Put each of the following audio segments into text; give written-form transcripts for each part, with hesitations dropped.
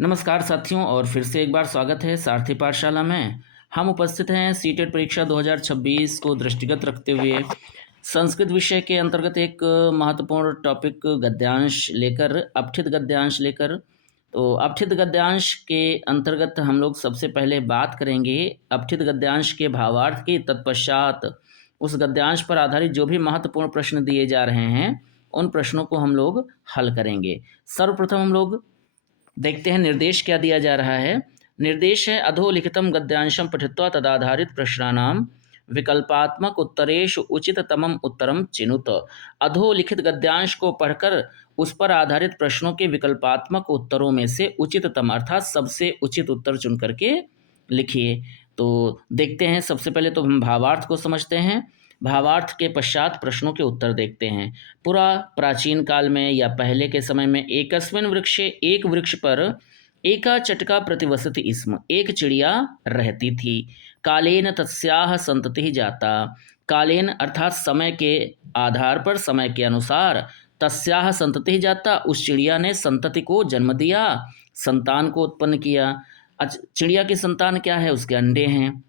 नमस्कार साथियों, और फिर से एक बार स्वागत है सारथी पाठशाला में। हम उपस्थित हैं सीटेट परीक्षा 2026 को दृष्टिगत रखते हुए संस्कृत विषय के अंतर्गत एक महत्वपूर्ण टॉपिक गद्यांश लेकर, अपठित गद्यांश लेकर। तो अपठित गद्यांश के अंतर्गत हम लोग सबसे पहले बात करेंगे अपठित गद्यांश के भावार्थ की। तत्पश्चात उस गद्यांश पर आधारित जो भी महत्वपूर्ण प्रश्न दिए जा रहे हैं उन प्रश्नों को हम लोग हल करेंगे। सर्वप्रथम हम लोग देखते हैं निर्देश क्या दिया जा रहा है। निर्देश है अधोलिखितम गद्यांशम पठित्वा तदाधारित प्रश्नानाम विकल्पात्मक उत्तरेषु उचिततमम उत्तरम चिनुत। अधोलिखित गद्यांश को पढ़कर उस पर आधारित प्रश्नों के विकल्पात्मक उत्तरों में से उचिततम अर्थात सबसे उचित उत्तर चुन करके लिखिए। तो देखते हैं, सबसे पहले तो हम भावार्थ को समझते हैं। भावार्थ के पश्चात प्रश्नों के उत्तर देखते हैं। पुरा प्राचीन काल में या पहले के समय में एकस्मिन् वृक्षे, एक वृक्ष पर एका चटका प्रतिवसति स्म, एक चिड़िया रहती थी। कालेन तस्याह संतति जाता, कालेन अर्थात समय के आधार पर, समय के अनुसार, तस्याह संतति जाता उस चिड़िया ने संतति को जन्म दिया, संतान को उत्पन्न किया। चिड़िया की संतान क्या है? उसके अंडे हैं।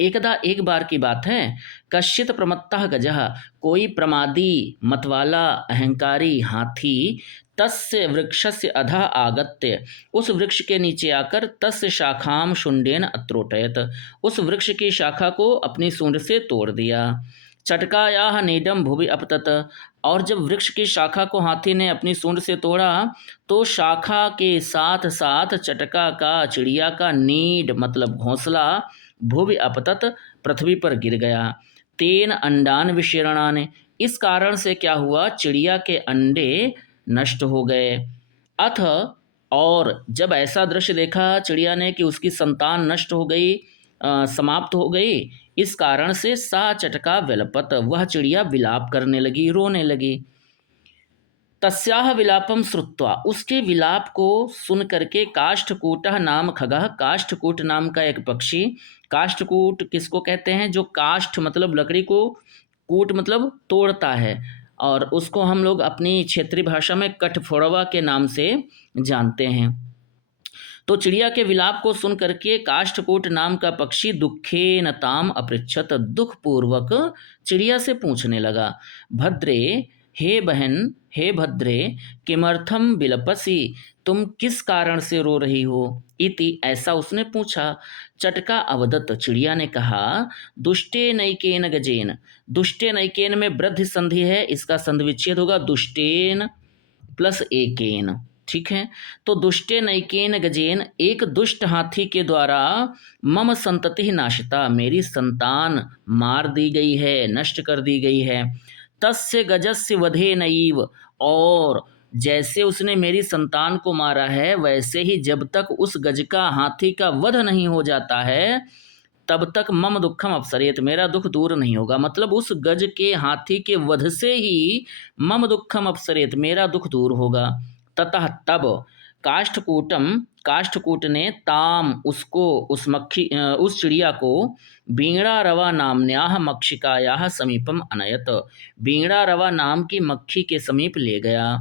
एकदा एक बार की बात है, कश्चित प्रमत्तः गजः, कोई प्रमादी मतवाला अहंकारी हाथी, तस्य वृक्षस्य अधः आगत्य, उस वृक्ष के नीचे आकर, तस्य शाखाम शुंडेन अत्रोटयत, उस वृक्ष की शाखा को अपनी सूंड से तोड़ दिया। चटकायाह नीडम भुवि अपतत, और जब वृक्ष की शाखा को हाथी ने अपनी सूंड से तोड़ा तो शाखा के साथ साथ चटका का, चिड़िया का नीड मतलब घोंसला, भुवि अपतत पृथ्वी पर गिर गया। तेन अंडान विशीर्णान, इस कारण से क्या हुआ? चिड़िया के अंडे नष्ट हो गए। अथ, और जब ऐसा दृश्य देखा चिड़िया ने कि उसकी संतान नष्ट हो गई, समाप्त हो गई, इस कारण से सा चटका विलपत, वह चिड़िया विलाप करने लगी, रोने लगी। तस्याह विलापम श्रुत्वा, उसके विलाप को सुन करके, काष्ठकूटः नाम खगः, काष्ठकूट नाम का एक पक्षी। काष्ठकूट किसको कहते हैं? जो काष्ठ मतलब लकड़ी को, कूट मतलब तोड़ता है, और उसको हम लोग अपनी क्षेत्रीय भाषा में कठफोड़वा के नाम से जानते हैं। तो चिड़िया के विलाप को सुन करके काष्ठकूट नाम का पक्षी दुखेन ताम अपृच्छत, दुख पूर्वक चिड़िया से पूछने लगा, भद्रे, हे बहन, हे भद्रे, किमर्थम विलपसी, तुम किस कारण से रो रही हो? इति, ऐसा उसने पूछा। चटका अवदत, चिड़िया ने कहा, दुष्टे नैकेन गजेन, दुष्टे नैकेन में वृद्धि संधि है, इसका संधि विच्छेद होगा दुष्टेन प्लस एकेन, ठीक है। तो दुष्टे नैकेन गजेन, एक दुष्ट हाथी के द्वारा, मम संतति नाशिता, मेरी संतान मार दी गई है, नष्ट कर दी गई है। तस्य गजस्य वधे नैव, और जैसे उसने मेरी संतान को मारा है वैसे ही जब तक उस गज का, हाथी का वध नहीं हो जाता है तब तक मम दुखम अपसरेत, मेरा दुख दूर नहीं होगा। मतलब उस गज के, हाथी के वध से ही मम दुखम अपसरेत, मेरा दुख दूर होगा। ततः तब, काष्ठकूटम, काष्ठकूट ने, ताम उसको, उस चिड़िया को, बीणा रवा नाम्न्याह मक्षिकायाः समीपम अनयत, बीणा रवा नाम की मक्खी के समीप ले गया।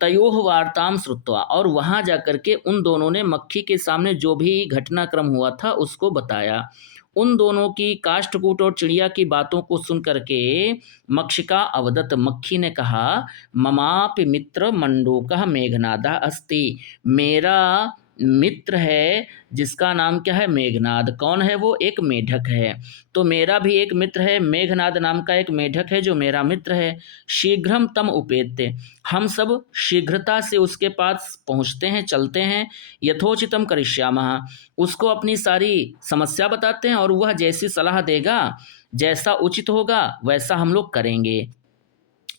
तयोः वार्ताम श्रुत्वा, और वहाँ जाकर के उन दोनों ने मक्खी के सामने जो भी घटनाक्रम हुआ था उसको बताया। उन दोनों की, काष्ठकूट और चिड़िया की बातों को सुन करके मक्षिका अवदत, मक्खी ने कहा, ममापि मित्र मंडूकः मेघनादः अस्ति, मेरा मित्र है जिसका नाम क्या है? मेघनाद। कौन है वो? एक मेढक है। तो मेरा भी एक मित्र है, मेघनाद नाम का एक मेढक है जो मेरा मित्र है। शीघ्रम तम उपेत्य, हम सब शीघ्रता से उसके पास पहुँचते हैं, चलते हैं। यथोचितम करिष्यामः, उसको अपनी सारी समस्या बताते हैं और वह जैसी सलाह देगा, जैसा उचित होगा वैसा हम लोग करेंगे।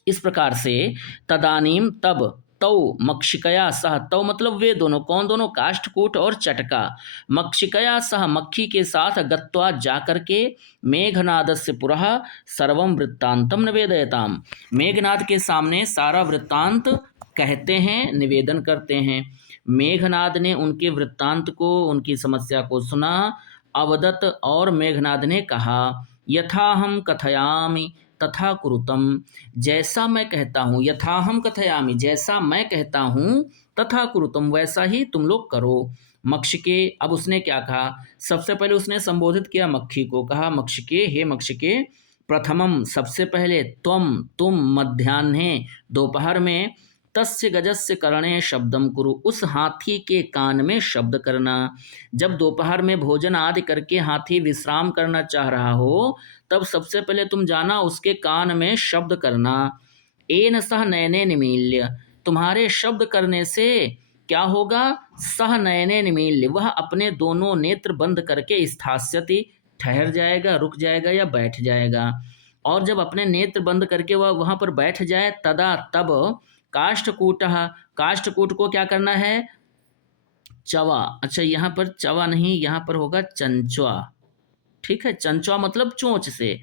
इस प्रकार से तदानीम तब, तौ मक्षिकया सह, तौ मतलब वे दोनों, कौन दोनों? काष्ठकूट और चटका। मक्षिकया सह, मक्खी के साथ, गत्वा जाकर के, मेघनादस्य पुरः सर्वं वृत्तांतम निवेदयताम, मेघनाद के सामने सारा वृत्तांत कहते हैं, निवेदन करते हैं। मेघनाद ने उनके वृत्तांत को, उनकी समस्या को सुना। अवदत, और मेघनाद ने कहा, यथाहम कथयामि तथा कुरुतम, जैसा मैं कहता हूँ, यथाहम कथयामि, जैसा मैं कहता हूँ, तथा कुरु, तुम वैसा ही तुम लोग करो। मक्षिके, अब उसने क्या कहा, सबसे पहले उसने संबोधित किया मक्खी को, कहा मक्षिके, हे मक्षिके, प्रथमम, सबसे पहले, तुम मध्याह्ने, दोपहर में, तस्य गजस्य कर्णे शब्दम कुरु, उस हाथी के कान में शब्द करना। जब दोपहर में भोजन आदि करके हाथी विश्राम करना चाह रहा हो, तब सबसे पहले तुम जाना उसके कान में शब्द करना। एन सह नयने निमील्य, तुम्हारे शब्द करने से क्या होगा, सह नयने निमील्य, वह अपने दोनों नेत्र बंद करके स्थास्यति, ठहर जाएगा, रुक जाएगा या बैठ जाएगा। और जब अपने नेत्र बंद करके वह वहाँ पर बैठ जाए, तदा, तब, काष्ठकूटः, काष्ठकूट को क्या करना है, चवा, अच्छा यहाँ पर चवा नहीं, यहाँ पर होगा चंचवा, ठीक है, चंचवा मतलब चोंच से।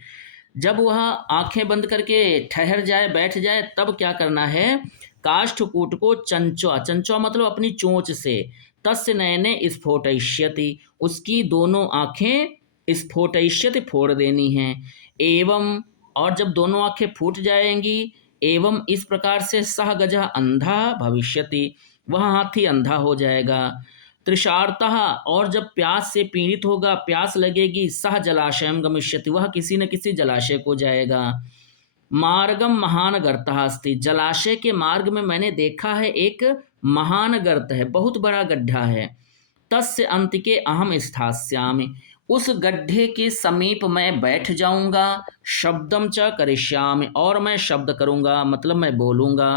जब वह आंखें बंद करके ठहर जाए, बैठ जाए, तब क्या करना है, काष्ठकूट को चंचवा, चंचवा मतलब अपनी चोंच से, तस्य नयने स्फोटयिष्यति, उसकी दोनों आंखें स्फोटयिष्यति, फोड़ देनी हैं। एवं, और जब दोनों आंखें फूट जाएंगी, एवं इस प्रकार से सह गजः अंधा भविष्यति, वह हाथी अंधा हो जाएगा। तृषार्तः, और जब प्यास से पीड़ित होगा, प्यास लगेगी, सह जलाशयम गमिष्यति, वह किसी न किसी जलाशय को जाएगा। मार्गम महान गर्तः अस्ति, जलाशय के मार्ग में मैंने देखा है एक महान गर्त है, बहुत बड़ा गड्ढा है। तस्य अंतिके अहम स्थास्यामि, उस गड्ढे के समीप मैं बैठ जाऊंगा। शब्दम च करिष्यामि, और मैं शब्द करूंगा, मतलब मैं बोलूंगा।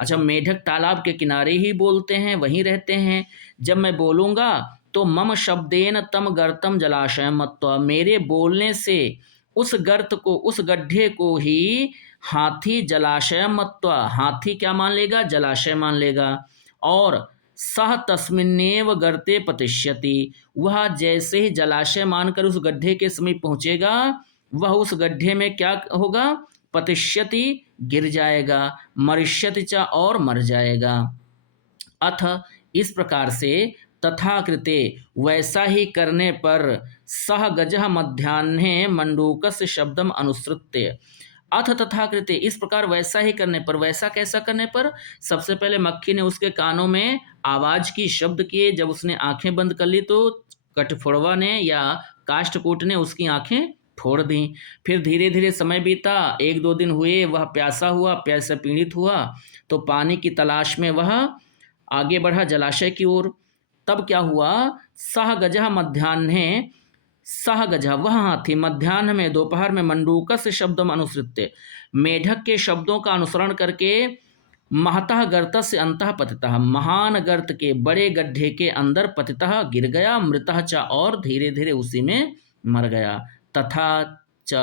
अच्छा, मेढक तालाब के किनारे ही बोलते हैं, वहीं रहते हैं। जब मैं बोलूंगा तो मम शब्देन तम गर्तम जलाशयम मत्वा, मेरे बोलने से उस गर्त को, उस गड्ढे को ही हाथी जलाशयम मत्वा, हाथी क्या मान लेगा, जलाशय मान लेगा। और सह तस्मिन्नेव गर्ते पतिष्यति, वह जैसे ही जलाशय मानकर उस गड्ढे के समीप पहुंचेगा, वह उस गड्ढे में क्या होगा, पतिष्यति, गिर जाएगा, मरिष्यति च, और मर जाएगा। अथ, इस प्रकार से, तथा कृते, वैसा ही करने पर, सह गजः मध्याह्ने मंडूकस्य शब्दम अनुसृत्य, अथ तथा कृते, इस प्रकार वैसा ही करने पर, वैसा कैसा करने पर, सबसे पहले मक्खी ने उसके कानों में आवाज की, शब्द किए, जब उसने आंखें बंद कर ली तो कठफोड़वा ने या काष्ठकूट ने उसकी आंखें फोड़ दी। फिर धीरे धीरे समय बीता, 1-2 दिन हुए, वह प्यासा हुआ, प्यास से पीड़ित हुआ, तो पानी की तलाश में वह आगे बढ़ा जलाशय की ओर। तब क्या हुआ, सह गजः मध्याह्ने, सह गजः वह हाथी, मध्याह्न में, दोपहर में, मंडूकस्य शब्दम अनुसृत्य, मेढक के शब्दों का अनुसरण करके, महतः गर्तस्य अंतः पतितः, महान गर्त के बड़े गड्ढे के अंदर, पतितः गिर गया, मृतः च, और धीरे धीरे उसी में मर गया। तथा च,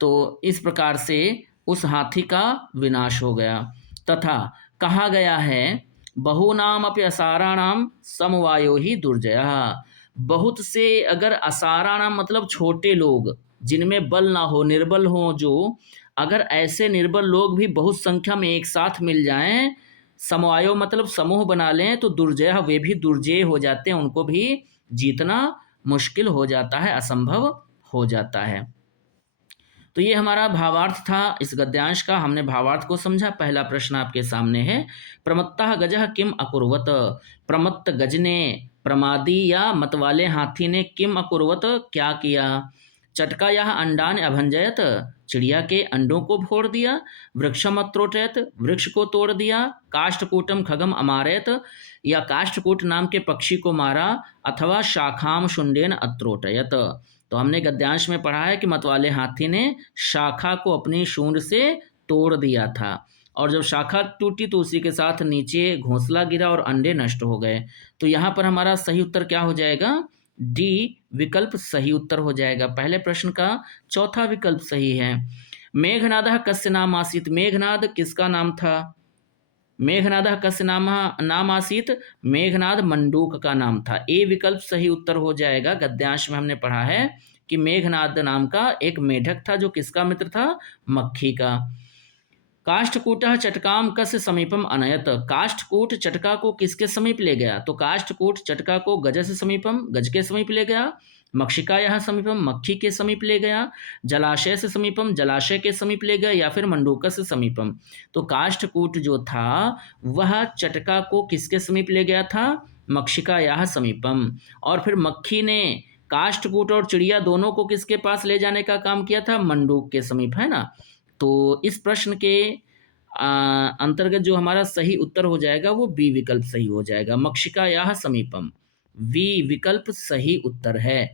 तो इस प्रकार से उस हाथी का विनाश हो गया। तथा कहा गया है, बहूनाम अपि असाराणाम समवायो ही दुर्जयः, बहुत से अगर असाराणाम मतलब छोटे लोग, जिनमें बल ना हो, निर्बल हो, जो अगर ऐसे निर्बल लोग भी बहुत संख्या में एक साथ मिल जाएं, समवायो मतलब समूह बना लें, तो दुर्जय, वे भी दुर्जय हो जाते हैं, उनको भी जीतना मुश्किल हो जाता है, असंभव हो जाता है। तो ये हमारा भावार्थ था इस गद्यांश का, हमने भावार्थ को समझा। पहला प्रश्न आपके सामने है, प्रमत्तः गजः किम अकुर्वत, प्रमत्त गज ने, प्रमादी या मतवाले हाथी ने, किम अकुर्वत क्या किया, चटका यह अंडान अभंजयत, चिड़िया के अंडों को फोड़ दिया, वृक्षम अत्रोटयत, वृक्ष को तोड़ दिया, काष्ठकूटम खगम अमारयत, या काष्ठकूट नाम के पक्षी को मारा, अथवा शाखाम शुंडेन अत्रोटयत। तो हमने गद्यांश में पढ़ा है कि मतवाले हाथी ने शाखा को अपनी शूंड से तोड़ दिया था, और जब शाखा टूटी तो उसी के साथ नीचे घोंसला गिरा और अंडे नष्ट हो गए। तो यहाँ पर हमारा सही उत्तर क्या हो जाएगा, डी विकल्प सही उत्तर हो जाएगा। पहले प्रश्न का चौथा विकल्प सही है। मेघनादः कस्य नाम आसीत, मेघनाद किसका नाम था, मेघनादः कस्य नाम आसीत, मेघनाद मंडूक का नाम था। ए विकल्प सही उत्तर हो जाएगा। गद्यांश में हमने पढ़ा है कि मेघनाद नाम का एक मेढक था, जो किसका मित्र था, मक्खी का। काष्ठकूटः चटकाम कस्य समीपम अनयत, काष्ठकूट चटका को किसके समीप ले गया, तो काष्ठकूट चटका को गज से समीपम, गज के समीप ले गया। मक्षिकायाः समीपम मक्खी के समीप ले गया, जलाशय से समीपम जलाशय के समीप ले गया, या फिर मंडूकस्य समीपम। तो काष्ठकूट जो था वह चटका को किसके समीप ले गया था? मक्षिकायाः समीपम। और फिर मक्खी ने काष्ठकूट और चिड़िया दोनों को किसके पास ले जाने का काम किया था? मंडूक के समीप, है ना। तो इस प्रश्न के अंतर्गत जो हमारा सही उत्तर हो जाएगा वो बी विकल्प सही हो जाएगा, मक्षिकायाः समीपम। वी विकल्प सही उत्तर है।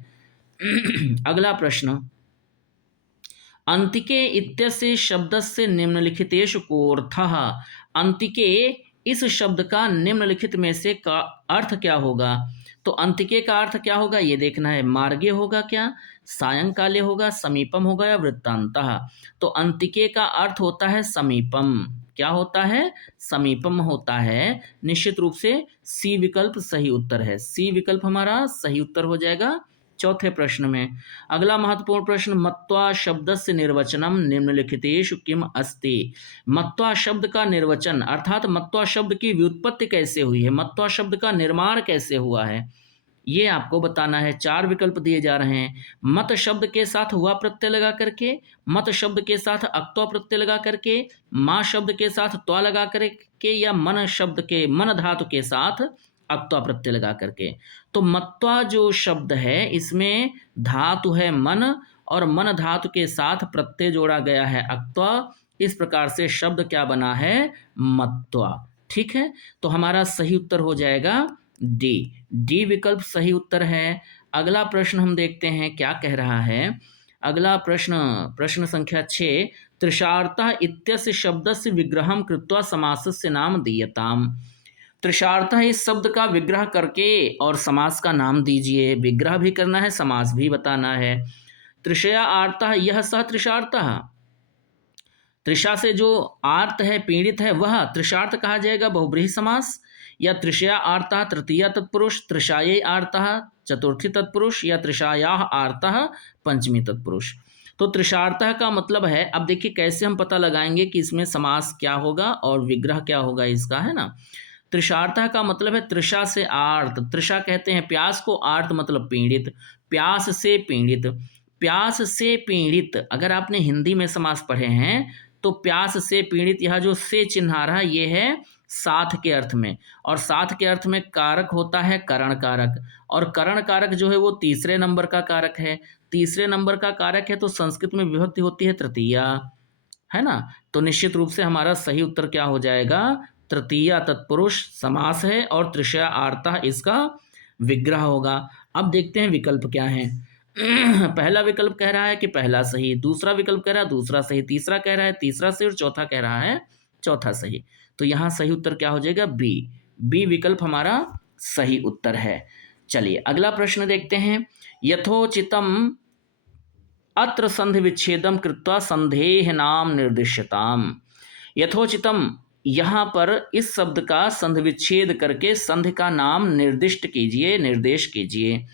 अगला प्रश्न, अंतिके इत्यस्य शब्दस्य निम्नलिखितेषु कोऽर्थः? अंतिके इस शब्द का निम्नलिखित में से का अर्थ क्या होगा? तो अंतिके का अर्थ क्या होगा ये देखना है। मार्गे होगा क्या, सायंकाले होगा, समीपम होगा, या वृत्तांतः? तो अंतिके का अर्थ होता है समीपम। क्या होता है? समीपम होता है। निश्चित रूप से सी विकल्प सही उत्तर है। सी विकल्प हमारा सही उत्तर हो जाएगा चौथे प्रश्न में। अगला महत्वपूर्ण प्रश्न, मत्वा शब्दस्य निर्वचनम निम्नलिखितेषु किम अस्ति? मत्वा शब्द का निर्वचन अर्थात मत्वा शब्द की व्युत्पत्ति कैसे हुई है, मत्वा शब्द का निर्माण कैसे हुआ है, ये आपको बताना है। चार विकल्प दिए जा रहे हैं। मत शब्द के साथ हुआ प्रत्यय लगा करके, मत शब्द के साथ अक्त्वा प्रत्यय लगा करके, माँ शब्द के साथ त्वा लगा करके, या मन शब्द के मन धातु के साथ अक्त्वा प्रत्यय लगा करके। तो मत्वा जो शब्द है इसमें धातु है मन, और मन धातु के साथ प्रत्यय जोड़ा गया है अक्त्वा। इस प्रकार से शब्द क्या बना है? मत्वा। ठीक है, तो हमारा सही उत्तर हो जाएगा डी। डी विकल्प सही उत्तर है। अगला प्रश्न हम देखते हैं क्या कह रहा है। अगला प्रश्न, प्रश्न संख्या 6, तृषार्तः इत्यस्य शब्दस्य विग्रहं कृत्वा समासस्य नाम दीयताम्। तृषार्तः इस शब्द का विग्रह करके और समास का नाम दीजिए। विग्रह भी करना है, समास भी बताना है। तृषया आर्तः यह सह तृषार्तः। तृषा से जो आर्त है, पीड़ित है, वह तृषार्त कहा जाएगा बहुब्रीहि समास। या तृषया आर्तः तृतीया तत्पुरुष, तृषायै आर्तः चतुर्थी तत्पुरुष, या तृषायाः आर्तः पंचमी तत्पुरुष। तो तृषार्तः का मतलब है, अब देखिए कैसे हम पता लगाएंगे कि इसमें समास क्या होगा और विग्रह क्या होगा इसका, है ना। तृषार्तः का मतलब है तृषा से आर्त। तृषा कहते हैं प्यास को, आर्त मतलब पीड़ित, प्यास से पीड़ित। प्यास से पीड़ित अगर आपने हिंदी में समास पढ़े हैं तो प्यास से पीड़ित, यह जो से चिन्ह आ रहा है ये है साथ के अर्थ में, और साथ के अर्थ में कारक होता है करण कारक, और करण कारक जो है वो तीसरे नंबर का कारक है। तीसरे नंबर का कारक है तो संस्कृत में विभक्ति होती है तृतीया, है ना। तो निश्चित रूप से हमारा सही उत्तर क्या हो जाएगा? तृतीया तत्पुरुष समास है, और तृषया आर्ता इसका विग्रह होगा। अब देखते हैं विकल्प क्या है। पहला विकल्प कह रहा है कि पहला सही, दूसरा विकल्प कह रहा है दूसरा सही, तीसरा कह रहा है तीसरा सही, और चौथा कह रहा है चौथा सही। तो यहाँ सही उत्तर क्या हो जाएगा? बी। बी विकल्प हमारा सही उत्तर है। चलिए अगला प्रश्न देखते हैं। यथोचितम अत्र संधि विच्छेदम कृत्वा संधेह नाम निर्दिश्यताम। यथोचितम, यहाँ पर इस शब्द का संधि विच्छेद करके संधि का नाम निर्दिष्ट कीजिए, निर्देश कीजिए।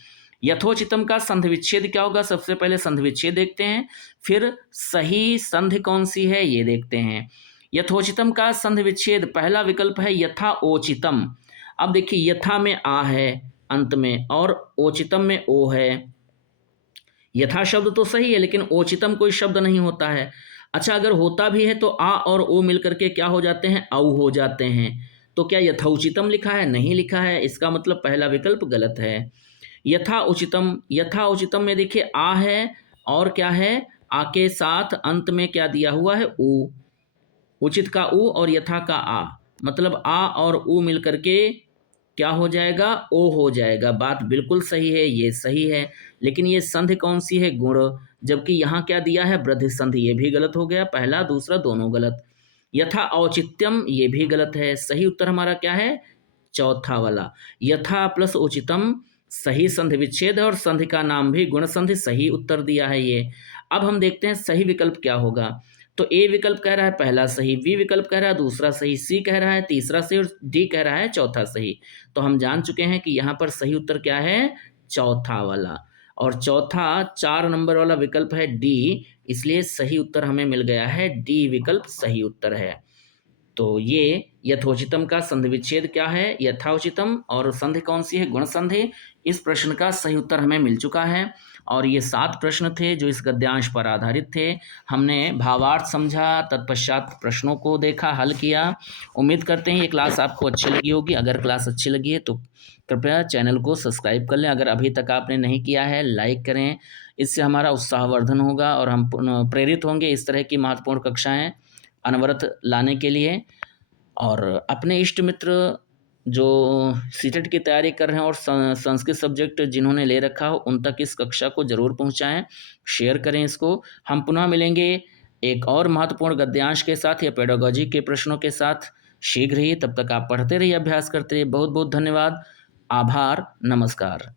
यथोचितम का संधि विच्छेद क्या होगा? सबसे पहले संधि विच्छेद देखते हैं, फिर सही संधि कौन सी है ये देखते हैं। यथोचितम का संधि विच्छेद पहला विकल्प है यथा ओचितम। अब देखिए यथा में आ है अंत में, और ओचितम में ओ है। यथा शब्द तो सही है लेकिन ओचितम कोई शब्द नहीं होता है। अच्छा अगर होता भी है तो आ और ओ मिलकर के क्या हो जाते हैं? औ हो जाते हैं। तो क्या यथोचितम लिखा है? नहीं लिखा है, इसका मतलब पहला विकल्प गलत है। यथा उचितम, यथा उचितम में देखिए आ है और क्या है? आ के साथ अंत में क्या दिया हुआ है? ऊ। उचित का ऊ और यथा का आ, मतलब आ और ऊ मिलकर के क्या हो जाएगा? ओ हो जाएगा। बात बिल्कुल सही है, ये सही है, लेकिन ये संधि कौन सी है? गुण। जबकि यहाँ क्या दिया है? वृद्धि संधि, ये भी गलत हो गया, पहला दूसरा दोनों गलत। यथा औचित्यम, ये भी गलत है। सही उत्तर हमारा क्या है? चौथा वाला, यथा प्लस उचितम सही संधि विच्छेद है, और संधि का नाम भी गुण संधि, सही उत्तर दिया है ये। अब हम देखते हैं सही विकल्प क्या होगा। तो ए विकल्प कह रहा है पहला सही, बी विकल्प कह रहा है दूसरा सही, सी कह रहा है तीसरा सही, और डी कह रहा है चौथा सही। तो हम जान चुके हैं कि यहाँ पर सही उत्तर क्या है? चौथा वाला, और चौथा 4 नंबर वाला विकल्प है डी, इसलिए सही उत्तर हमें मिल गया है डी विकल्प सही उत्तर है। तो ये यथोचितम का संधि विच्छेद क्या है, यथाउचितम, और संधि कौन सी है, गुण संधि। इस प्रश्न का सही उत्तर हमें मिल चुका है। और ये 7 प्रश्न थे जो इस गद्यांश पर आधारित थे। हमने भावार्थ समझा, तत्पश्चात प्रश्नों को देखा, हल किया। उम्मीद करते हैं ये क्लास आपको अच्छी लगी होगी। अगर क्लास अच्छी लगी है तो कृपया चैनल को सब्सक्राइब कर लें। अगर अभी तक आपने नहीं किया है, लाइक करें। इससे हमारा उत्साहवर्धन होगा और हम प्रेरित होंगे इस तरह की महत्वपूर्ण कक्षाएं अनवरत लाने के लिए। और अपने इष्ट मित्र जो सीटेट की तैयारी कर रहे हैं और संस्कृत सब्जेक्ट जिन्होंने ले रखा हो, उन तक इस कक्षा को जरूर पहुंचाएं, शेयर करें इसको। हम पुनः मिलेंगे एक और महत्वपूर्ण गद्यांश के साथ या पेडागोजी के प्रश्नों के साथ शीघ्र ही। तब तक आप पढ़ते रहिए, अभ्यास करते रहिए। बहुत बहुत धन्यवाद, आभार, नमस्कार।